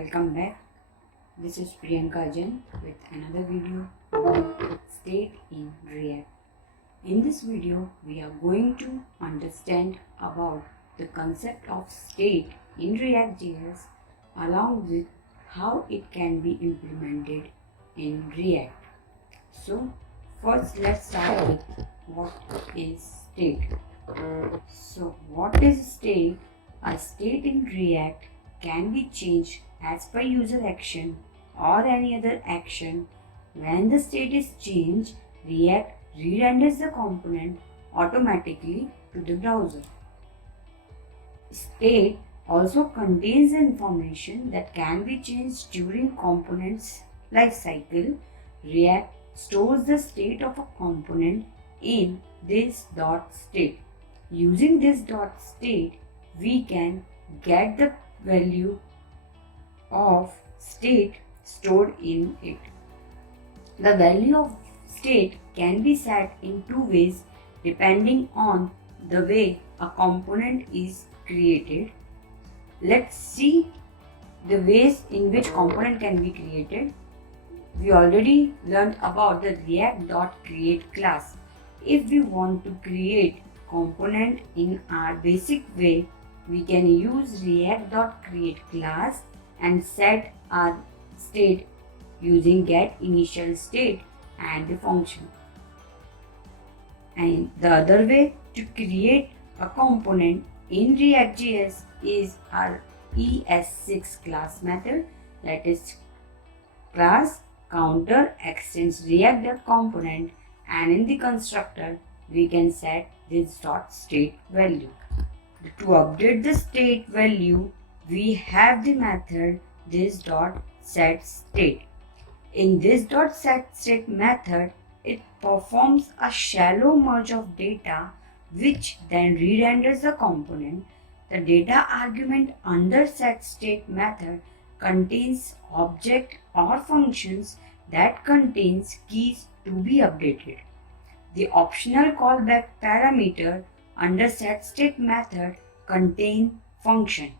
Welcome back. This is Priyanka Jain with another video about state in React. In this video, we are going to understand about the concept of state in ReactJs along with how it can be implemented in React. So, first let's start with what is state. So, what is state? A state in React can be changed as per user action or any other action. When the state is changed, React re-renders the component automatically to the browser. State also contains information that can be changed during component's lifecycle. React stores the state of a component in this .state. Using this .state, we can get the value of state stored in it. The value of state can be set in two ways depending on the way a component is created. Let's see the ways in which component can be created. We already learned about the React.create class. If we want to create component in our basic way, we can use React.create class and set our state using getInitialState and the function. And the other way to create a component in ReactJs is our ES6 class method, that is class counter extends React.component, and in the constructor we can set this .state value. To update the state value, we have the method this .setState. In this .setState method, it performs a shallow merge of data which then re-renders the component. The data argument under setState method contains object or functions that contains keys to be updated. The optional callback parameter under setState method contain function.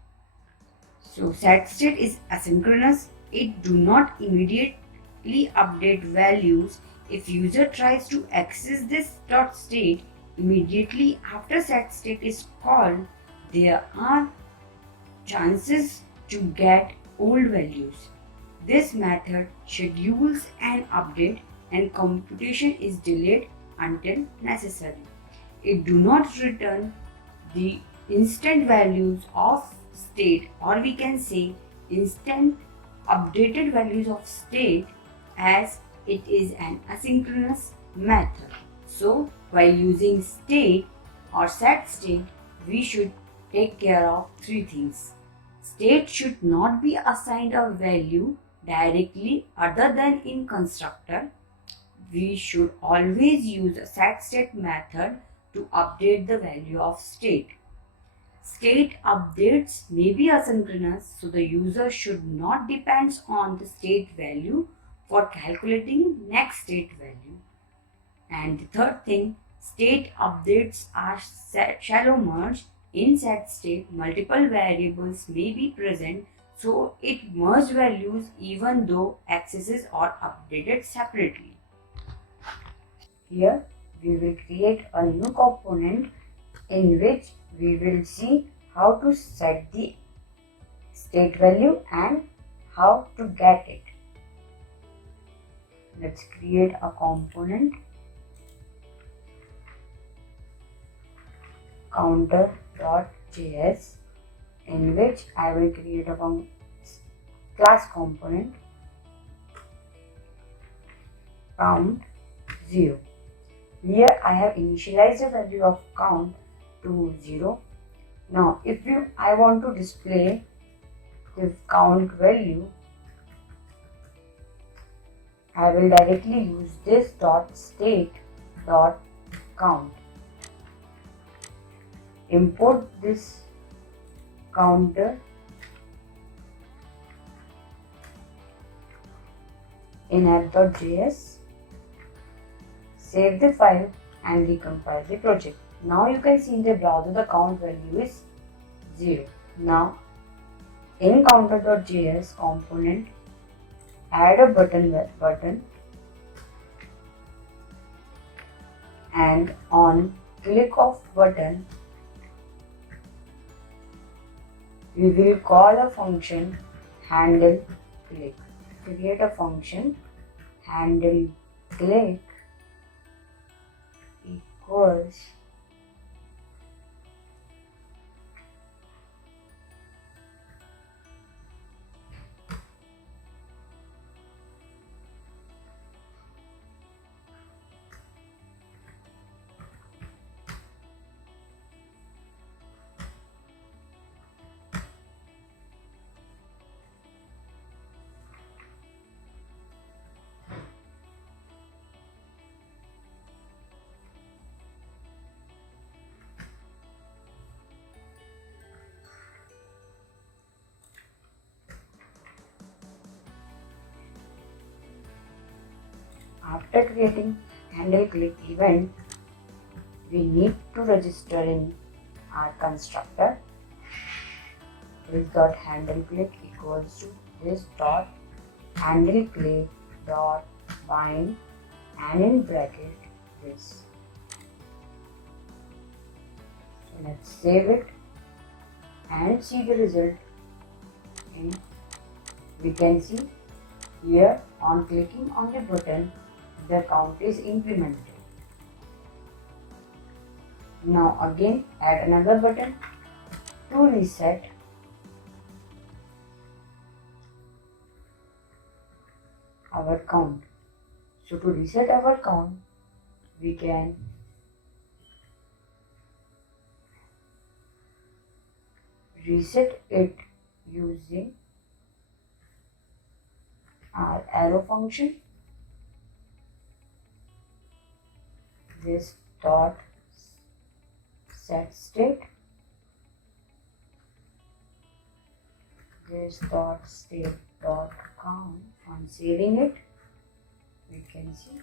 So setState is asynchronous. It do not immediately update values. If user tries to access this .state immediately after setState is called, there are chances to get old values. This method schedules an update and computation is delayed until necessary. It do not return the instant values of state, or we can say instant updated values of state, as it is an asynchronous method. So while using state or setState, we should take care of three things. State should not be assigned a value directly other than in constructor. We should always use a setState method to update the value of state. State updates may be asynchronous, so the user should not depend on the state value for calculating next state value. And the third thing, state updates are shallow merge. In setState, multiple variables may be present, so it merges values even though accesses are updated separately. Here we will create a new component in which we will see how to set the state value and how to get it. Let's create a component counter.js in which I will create a class component count 0. Here I have initialized the value of count to 0. Now if I want to display this count value, I will directly use this .state.count. Import this counter in app.js, save the file and recompile the project. Now you can see in the browser the count value is 0. Now in counter.js component, add a button, and on click of button, we will call a function handle click. Create a function handle click equals after creating handle click event, we need to register in our constructor this dot handle click equals to this dot handle click dot bind and in bracket this. So let's save it and see the result. And we can see here on clicking on the button, the count is incremented. Now again add another button to reset our count. So to reset our count, we can reset it using our arrow function, this dot setState, this dot state dot count. On saving it, we can see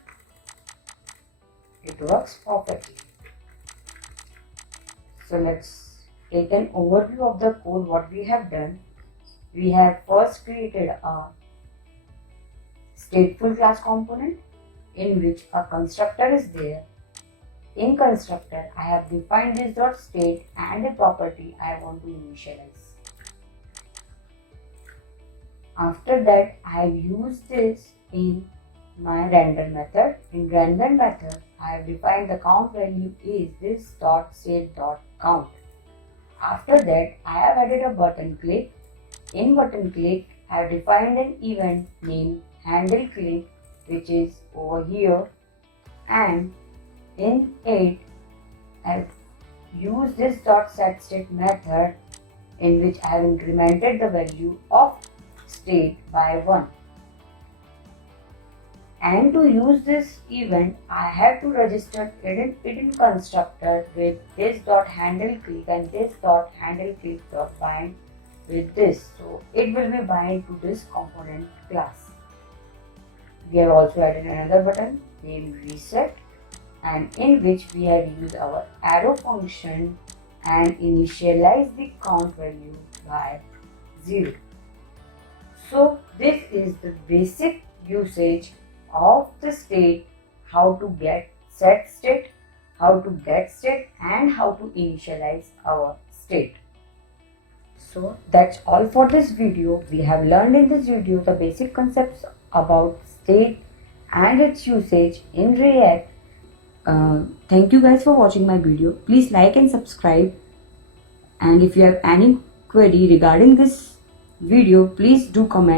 it works perfectly. So let's take an overview of the code. What we have done, we have first created a stateful class component in which a constructor is there. In constructor, I have defined this dot state and a property I want to initialize. After that, I have used this in my render method. In render method, I have defined the count value is this dot state dot count. After that, I have added a button click. In button click, I have defined an event named handle click, which is over here, and in it, I have used this dot setState method in which I have incremented the value of state by 1. And to use this event, I have to register it in constructor with this dot handle click and this dot handle click dot bind with this. So it will be bind to this component class. We have also added another button named reset, and in which we have used our arrow function and initialize the count value by 0. So this is the basic usage of the state, how to get set state, how to get state, and how to initialize our state. So that's all for this video. We have learned in this video the basic concepts about state and its usage in React. Thank you guys for watching my video. Please like and subscribe, and if you have any query regarding this video, please do comment.